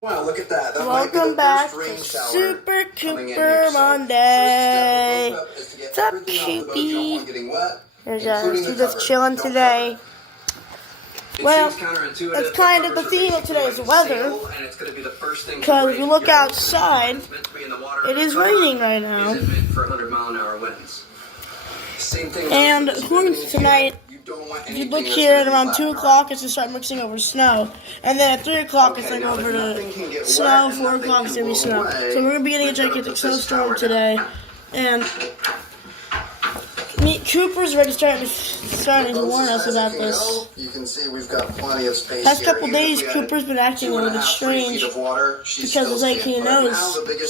Wow, look at that. That Welcome back to Super Cooper Monday. What's up, Coopy? He's just chilling today. Well, that's kind of the theme of today's weather. Because if you look outside, it is raining right now. And according to tonight, if you look here at around 2 o'clock, it's going to start mixing over snow. And then at 3 o'clock, it's going to go over to snow. 4 o'clock, it's going to be snow. So we're going to be getting a gigantic snowstorm today. And Cooper's already starting to warn us about this. You can see we've got plenty of space. Past couple days, Cooper's been acting a little bit strange because it's like he knows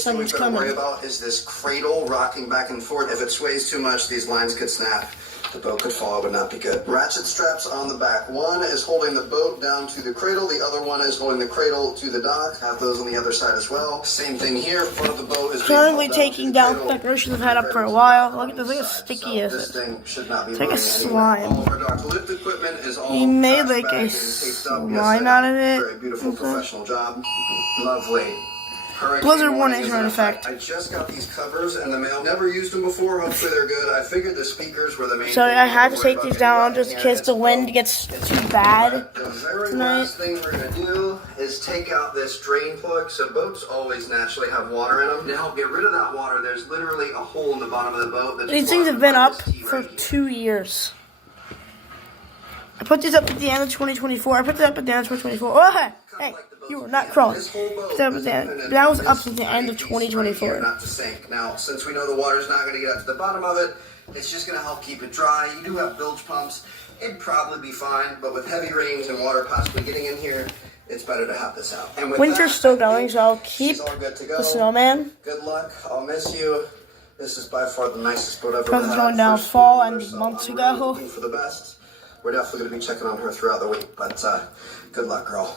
something's coming. What we're worried about is this cradle rocking back and forth. If it sways too much, these lines could snap. The boat could fall, would not be good. Ratchet straps on the back. One is holding the boat down to the cradle. The other one is holding the cradle to the dock. Have those on the other side as well. Same thing here. Front of the boat is currently taking down decorations I've had up for a while. Look at this, look how sticky is it. This thing should not be it's like a slime. All of our dock lift equipment is all he made like a slime out of it. Very beautiful professional job. Lovely. Blizzard warnings are in effect. I just got these covers in the mail. Never used them before. Hopefully they're good. I figured the speakers were the main. So I had to take these down just in case the wind gets too bad The very tonight. last thing we're going to do is take out this drain plug. So boats always naturally have water in them. To help get rid of that water, there's literally a hole in the bottom of the boat. These things have been up for 2 years. I put these up at the end of 2024. I put that up at the end of 2024. Oh, hey, you were not crawling. That was up to the end of 2024. Not to sink. Now, since we know the water's not going to get up to the bottom of it, it's just going to help keep it dry. You do have bilge pumps. It'd probably be fine, but with heavy rains and water possibly getting in here, it's better to have this out. And with winter's still going, so I'll keep the snowman. Good luck. I'll miss you. This is by far the nicest boat I've ever had. Because it's going down fall and months ago. Really for the best. We're definitely going to be checking on her throughout the week, but good luck, girl.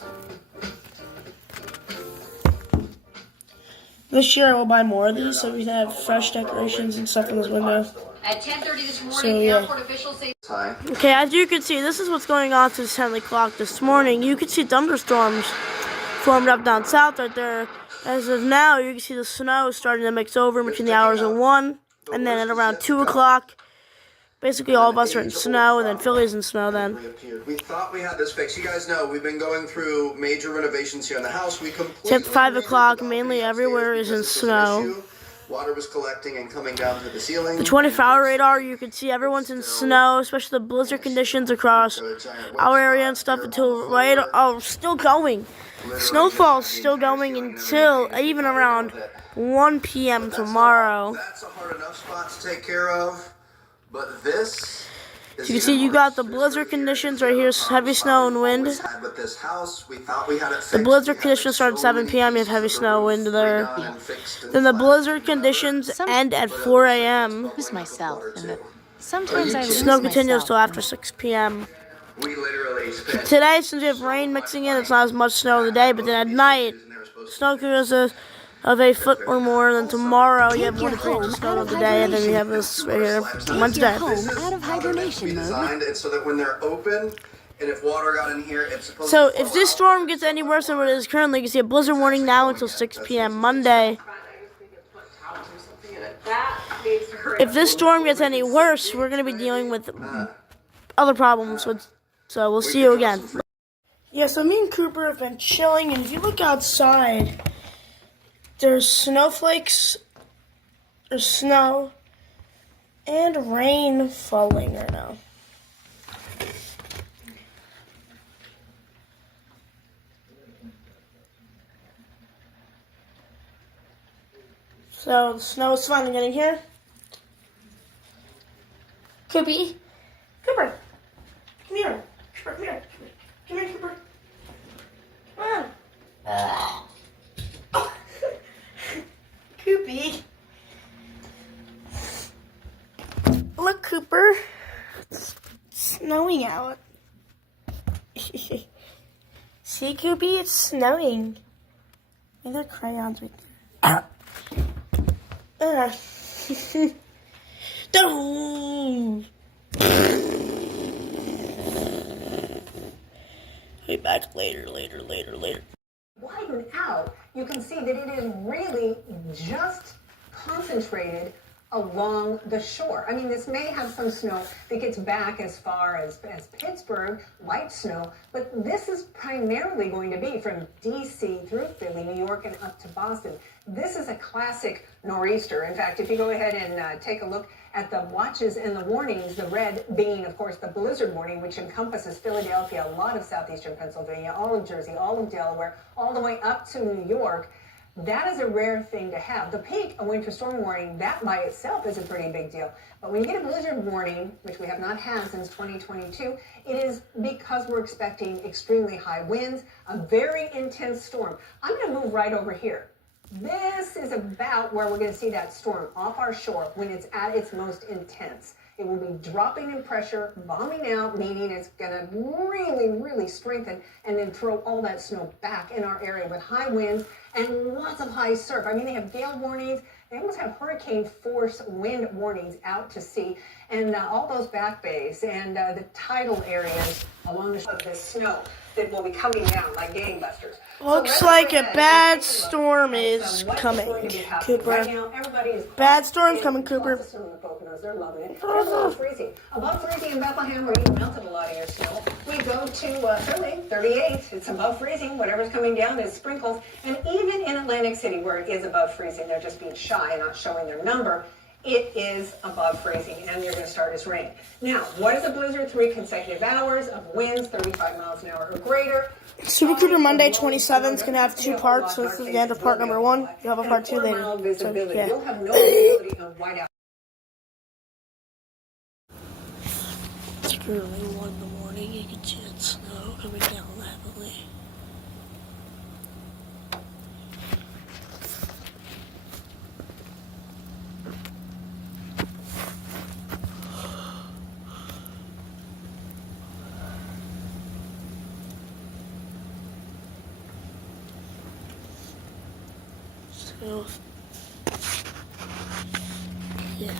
This year I will buy more of these so we can have fresh decorations and stuff in this window. At 10:30 this morning, So, yeah. airport officials say. Okay, as you can see, this is what's going on since 10 o'clock this morning. You can see thunderstorms formed up down south right there. As of now, you can see the snow starting to mix over between the hours of 1 and then at around 2 o'clock. Basically, all of us are in snow, and then Philly's in snow then. We thought we had this fixed. You guys know we've been going through major renovations here in the house. We completely Except 5 o'clock, mainly everywhere is in snow. Water was collecting and coming down to the ceiling. The 24-hour radar, you can see everyone's in snow, especially the blizzard conditions across our area and stuff until still going. Snowfall's still going until even around 1 p.m. tomorrow. That's a hard enough spot to take care of. But this you can see you got the blizzard conditions right here, heavy snow and wind. The blizzard conditions start at 7 p.m. You have heavy snow and wind there. Then the blizzard conditions end at 4 a.m. Myself, and sometimes I Snow continues till after 6 p.m. Today, since we have rain mixing in, it's not as much snow in the day, but then at night, snow continues of a foot or more. Then tomorrow you have 1 to 3 inches of snow of the day, and then we have this right here Wednesday. out of hibernation mode. So that when they're open, and if water got in here, it's supposed So if this storm gets any worse than what it is currently, you can see a blizzard warning now until 6 p.m. Monday. If this storm gets any worse, we're going to be dealing with other problems. So we'll see you again. Yeah, so me and Cooper have been chilling, and if you look outside, there's snowflakes, there's snow, and rain falling right now. So the snow is finally getting here. Cooper, come here. Cooper, come here. Come here, Cooper. Come on. Coopy. Look, Cooper. It's snowing out. See, Coopy, it's snowing. And there are crayons right there. No. Be back later. widen out, you can see that it is really just concentrated along the shore. I mean, this may have some snow that gets back as far as Pittsburgh, light snow, but this is primarily going to be from D.C. through Philly, New York, and up to Boston. This is a classic nor'easter. In fact, if you go ahead and take a look at the watches and the warnings, the red being, of course, the blizzard warning, which encompasses Philadelphia, a lot of southeastern Pennsylvania, all of Jersey, all of Delaware, all the way up to New York. That is a rare thing to have. The pink, a winter storm warning, that by itself is a pretty big deal. But when you get a blizzard warning, which we have not had since 2022, it is because we're expecting extremely high winds, a very intense storm. I'm going to move right over here. This is about where we're going to see that storm off our shore when it's at its most intense. It will be dropping in pressure, bombing out, meaning it's going to really, really strengthen and then throw all that snow back in our area with high winds and lots of high surf. I mean, they have gale warnings. They almost have hurricane force wind warnings out to sea. And all those back bays and the tidal areas along the snow that will be coming down like gangbusters. Looks like a bad storm is coming, Cooper. Right now, everybody is Bad storm's coming, Cooper. lots of snow in the Poconos. They're loving it. They're above freezing. Above freezing in Bethlehem, where you melted a lot of your snow. We go to Philly, 38. It's above freezing. Whatever's coming down is sprinkles. And even in Atlantic City, where it is above freezing, they're just being shy and not showing their number. It is above freezing, and you're going to start as rain. Now, what is a blizzard? 3 consecutive hours of winds, 35 miles an hour or greater. Super Cooper Monday 27 is going to have 2 parts, so this is the end of part number 1. You'll have a part 2 later. So, yeah. You'll have no visibility on whiteout. It's currently 1 in the morning. You can see that snow coming down heavily. So, yeah.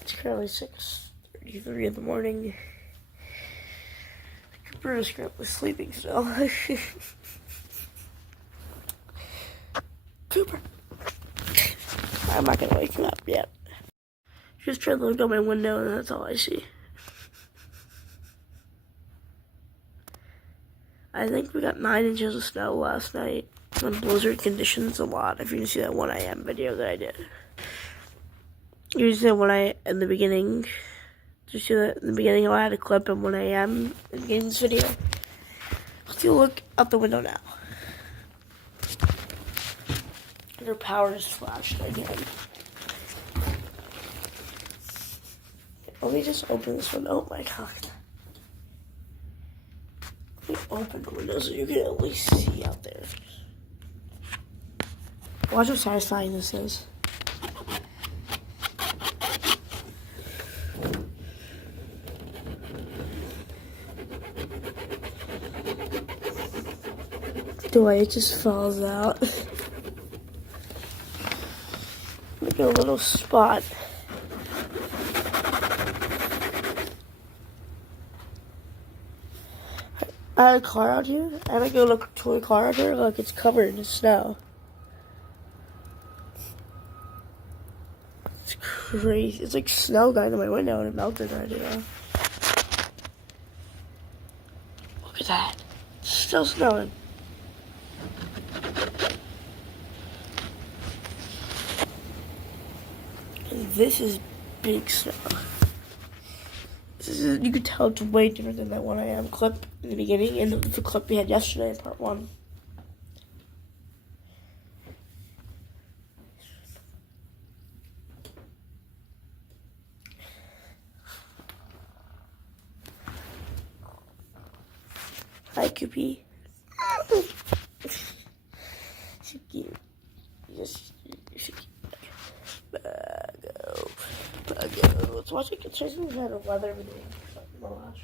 It's currently 6:33 in the morning. Cooper is currently sleeping still. Cooper! I'm not gonna wake him up yet. Just trying to look out my window and that's all I see. I think we got 9 inches of snow last night on blizzard conditions a lot. If you can see that 1 a.m. video that I did. You see that in the beginning. Did you see that in the beginning? I had a clip at 1 a.m. in the beginning of this video. Let's look out the window now. Their power just flashed again. Let me just open this window. Oh my god. Let me open the window so you can at least see out there. Watch how satisfying this is. The way it just falls out. Make a little spot. I had a car out here. I had to go look to a car out here. Look, it's covered in snow. It's crazy. It's like snow going in my window and it melted already. Look at that. It's still snowing. And this is big snow. You could tell it's way different than that 1 a.m. clip in the beginning and the clip we had yesterday in part 1. Hi, Coopy. So cute. Just so cute. Buggo. Let's watch it. Let's see kind of weather every day. Something to watch.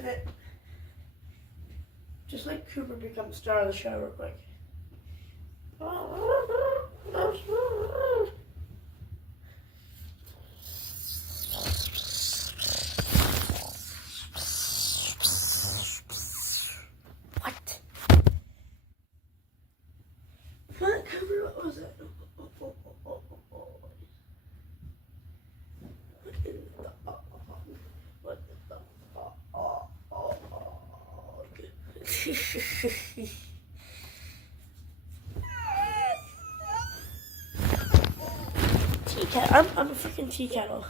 minute. Just let Cooper become star of the show real quick. What? What, Cooper? What was that? Tea kettle. I'm a freaking tea kettle.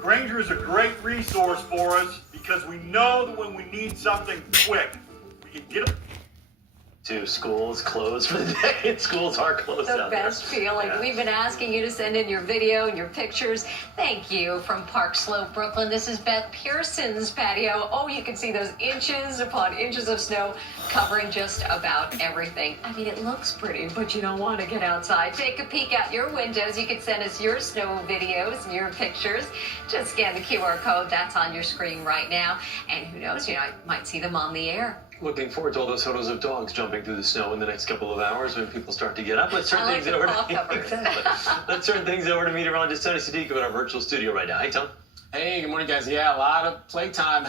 Granger is a great resource for us because we know that when we need something quick, we can get it. To schools closed for the day, and schools are closed The out best feeling. Yeah. We've been asking you to send in your video and your pictures. Thank you. From Park Slope, Brooklyn, this is Beth Pearson's patio. Oh, you can see those inches upon inches of snow covering just about everything. I mean, it looks pretty, but you don't want to get outside. Take a peek out your windows. You can send us your snow videos and your pictures. Just scan the QR code that's on your screen right now. And who knows, you might see them on the air. Looking forward to all those photos of dogs jumping through the snow in the next couple of hours when people start to get up. Let's turn I like things the over paw to covers. Exactly. Let's turn things over to meteorologist Tony Sadiq in our virtual studio right now. Hey, Tony. Hey, good morning, guys. Yeah, a lot of playtime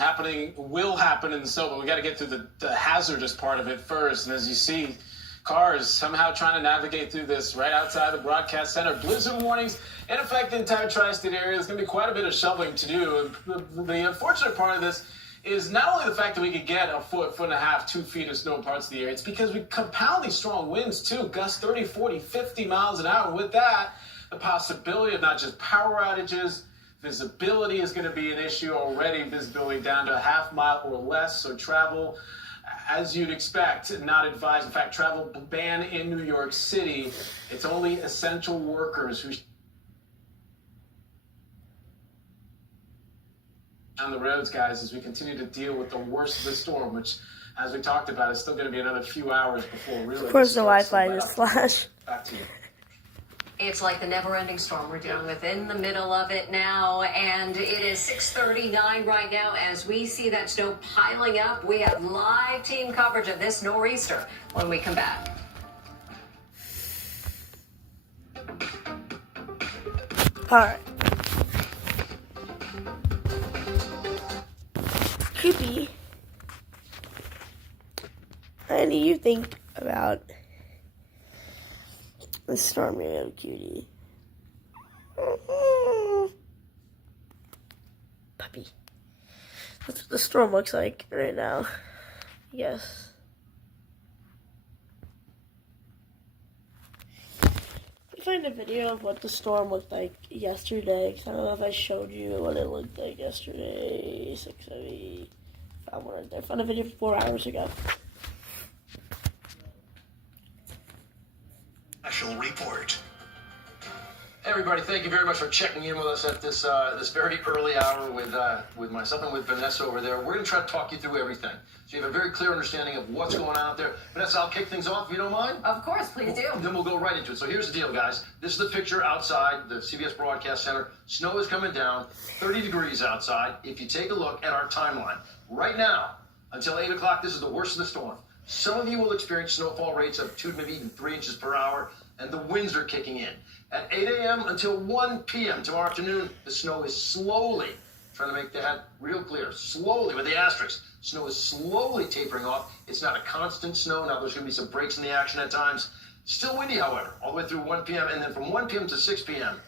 will happen in the snow, but we got to get through the hazardous part of it first. And as you see, cars somehow trying to navigate through this right outside the broadcast center. Blizzard warnings in effect the entire tri-state area. There's going to be quite a bit of shoveling to do. And the unfortunate part of this is not only the fact that we could get a foot and a half, 2 feet of snow in parts of the area, it's because we compound these strong winds too, gusts 30, 40, 50 miles an hour. And with that, the possibility of not just power outages, visibility is going to be an issue already, visibility down to a half mile or less, so travel, as you'd expect, not advised. In fact, travel ban in New York City. It's only essential workers who on the roads, guys, as we continue to deal with the worst of the storm, which, as we talked about, is still going to be another few hours before really. Of course, the Wi-Fi just flashed. Back to you. It's like the never-ending storm we're dealing with, in the middle of it now, and it is 6:39 right now. As we see that snow piling up, we have live team coverage of this nor'easter when we come back. All right. Creepy. What do you think about the storm radio cutie? Puppy. That's what the storm looks like right now. Yes. Find a video of what the storm looked like yesterday, because I don't know if I showed you what it looked like yesterday. 6:30. I wanted to find a video 4 hours ago. Special report. Hey everybody, thank you very much for checking in with us at this this very early hour with myself and with Vanessa over there. We're going to try to talk you through everything, so you have a very clear understanding of what's going on out there. Vanessa, I'll kick things off if you don't mind. Of course, please do. Then we'll go right into it. So here's the deal, guys. This is the picture outside the CBS Broadcast Center. Snow is coming down, 30 degrees outside. If you take a look at our timeline, right now, until 8 o'clock, this is the worst of the storm. Some of you will experience snowfall rates of 2 maybe even 3 inches per hour, and the winds are kicking in. At 8 a.m. until 1 p.m. tomorrow afternoon, the snow is slowly, trying to make that real clear, slowly with the asterisk, snow is slowly tapering off. It's not a constant snow. Now there's going to be some breaks in the action at times. Still windy, however, all the way through 1 p.m. And then from 1 p.m. to 6 p.m.,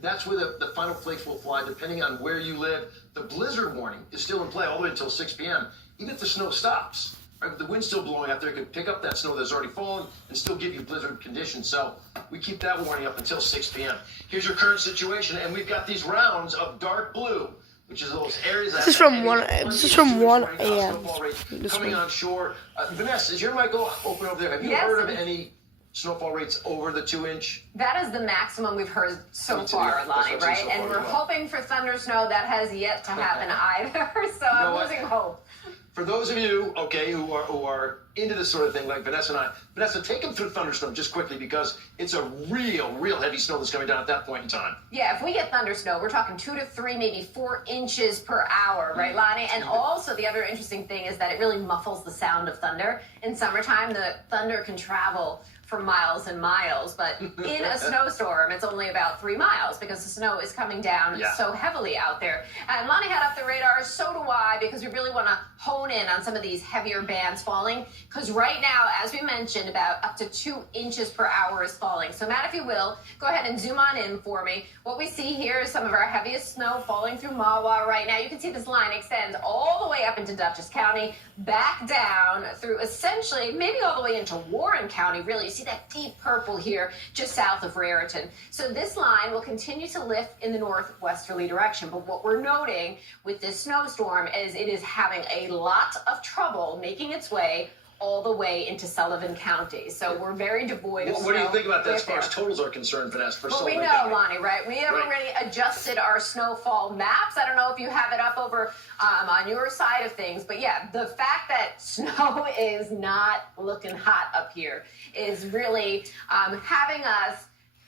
that's where the final flakes will fly, depending on where you live. The blizzard warning is still in play all the way until 6 p.m., even if the snow stops. Right, with the wind still blowing out there, it could pick up that snow that's already fallen and still give you blizzard conditions. So we keep that warning up until 6 p.m. Here's your current situation, and we've got these rounds of dark blue, which is those areas that This is from 1 a.m. coming on shore. Vanessa, is your mic open over there? Have you heard of any snowfall rates over the 2-inch? That is the maximum we've heard so Me too, far, yeah. That's Lonnie, what I've right? seen so And far we're as well. hoping for thunder snow. That has yet to happen either. So know I'm what? losing hope. For those of you, okay, who are into this sort of thing, like Vanessa and I, Vanessa, take them through thunderstorm just quickly because it's a real heavy snow that's coming down at that point in time. Yeah, if we get thunder snow, we're talking 2 to 3, maybe 4 inches per hour, right, Lonnie? And also the other interesting thing is that it really muffles the sound of thunder. In summertime, the thunder can travel for miles and miles, but in a snowstorm, it's only about 3 miles because the snow is coming down so heavily out there. And Lonnie had up the radar, so do I, because we really want to hone in on some of these heavier bands falling, because right now, as we mentioned, about up to 2 inches per hour is falling. So Matt, if you will, go ahead and zoom on in for me. What we see here is some of our heaviest snow falling through Mahwah right now. You can see this line extends all the way up into Dutchess County, back down through essentially, maybe all the way into Warren County, really. You see that deep purple here just south of Raritan. So this line will continue to lift in the northwesterly direction. But what we're noting with this snowstorm is it is having a lot of trouble making its way all the way into Sullivan County. So we're very devoid of snow. What do you think about that as far there. as totals are concerned, Vanessa, for Well, we Sullivan know, County? Lonnie, right? We have already adjusted our snowfall maps. I don't know if you have it up over on your side of things, but yeah, the fact that snow is not looking hot up here is really having us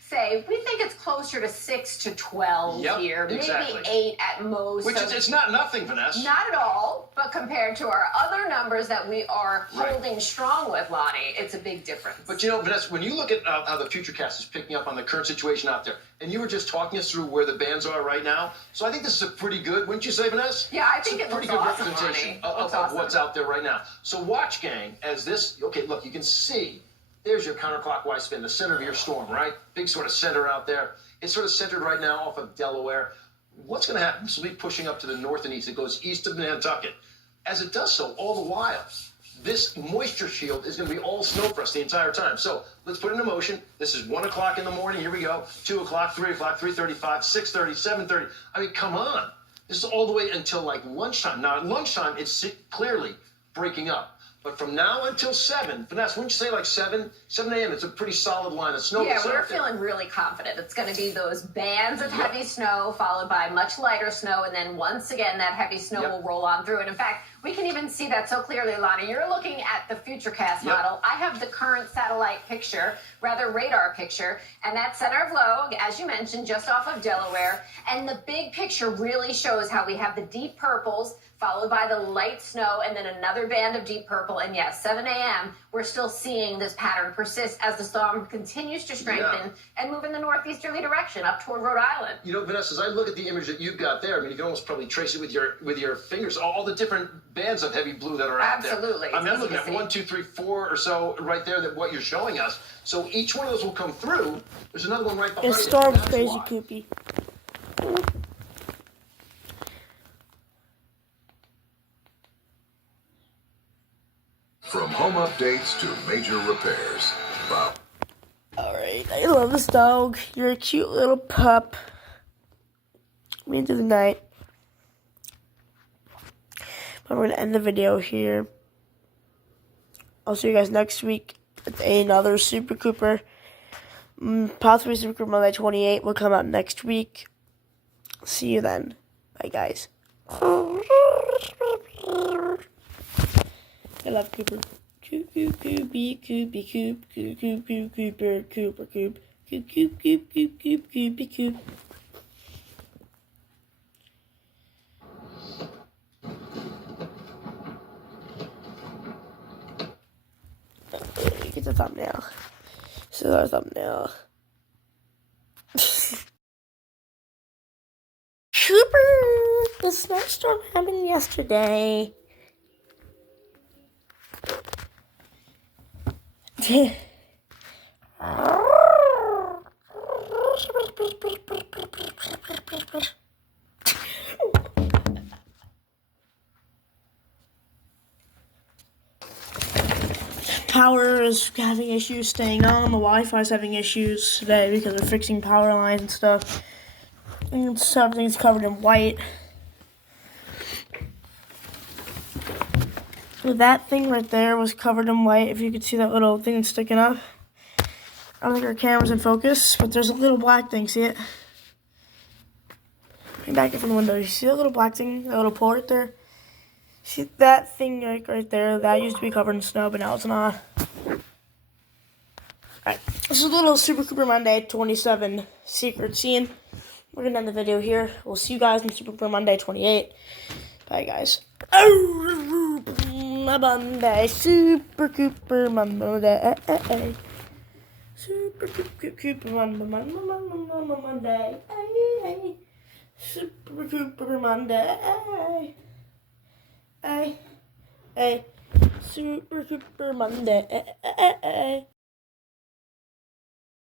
say, we think it's closer to 6 to 12 here, exactly. maybe 8 at most. Which So is, it's not nothing, Vanessa. not at all, but compared to our other numbers that we are holding strong with, Lonnie, it's a big difference. But you know, Vanessa, when you look at how the Futurecast is picking up on the current situation out there, and you were just talking us through where the bands are right now, so I think this is a pretty good, wouldn't you say, Vanessa? Yeah, I think it's a it looks pretty good awesome, representation Lonnie. It looks of awesome. what's out there right now. So watch, gang, as this, okay, look, you can see, there's your counterclockwise spin, the center of your storm, right? Big sort of center out there. It's sort of centered right now off of Delaware. What's going to happen? This will be pushing up to the north and east. It goes east of Nantucket. As it does so, all the while, this moisture shield is going to be all snow for us the entire time. So let's put it into motion. This is 1 o'clock in the morning. Here we go. 2 o'clock, 3 o'clock, 3:35, 6:30, 7:30. I mean, come on. This is all the way until like lunchtime. Now, at lunchtime, it's clearly breaking up. But from now until 7, Vanessa, wouldn't you say like 7 a.m., it's a pretty solid line of snow. Yeah, we're feeling really confident. It's going to be those bands of heavy snow followed by much lighter snow. And then once again, that heavy snow will roll on through. And in fact, we can even see that so clearly, Lonnie. You're looking at the Futurecast model. I have the current satellite picture, rather radar picture. And that center of low, as you mentioned, just off of Delaware. And the big picture really shows how we have the deep purples followed by the light snow, and then another band of deep purple. And yes, 7 a.m., we're still seeing this pattern persist as the storm continues to strengthen and move in the northeasterly direction up toward Rhode Island. You know, Vanessa, as I look at the image that you've got there, I mean, you can almost probably trace it with your fingers, all the different bands of heavy blue that are out there. Absolutely. I mean, I'm looking at 1, 2, 3, 4 or so right there, that what you're showing us. So each one of those will come through. There's another one right behind This it. storm's That's crazy, why. Koopy. From home updates to major repairs, Bob. Alright, I love this dog. You're a cute little pup. Me into the night. But we're going to end the video here. I'll see you guys next week with another Super Cooper. Possibly Super Cooper Monday 28 will come out next week. See you then. Bye, guys. I love Cooper. Coopy, Coopy, Coop, Coop, Coop, Coop, Cooper, Cooper, Coop, Coop, Coop, Coop, Coop, Coop, Coopy, Coop. Get the thumbnail. This is our thumbnail. Cooper! The snowstorm happened yesterday. Power is having issues staying on. The Wi-Fi is having issues today because they're fixing power lines and stuff. And everything's covered in white. So that thing right there was covered in white. If you could see that little thing sticking up. don't think our camera's in focus, but there's a little black thing. See it? Back in from the window. You see that little black thing, that little pole right there? See that thing right there? That used to be covered in snow, but now it's not. Alright, this is a little Super Cooper Monday 27 secret scene. We're gonna end the video here. We'll see you guys in Super Cooper Monday 28. Bye, guys. Oh, Monday, Super Cooper Monday. Super Cooper Monday. Super Cooper Monday. Super Cooper Monday.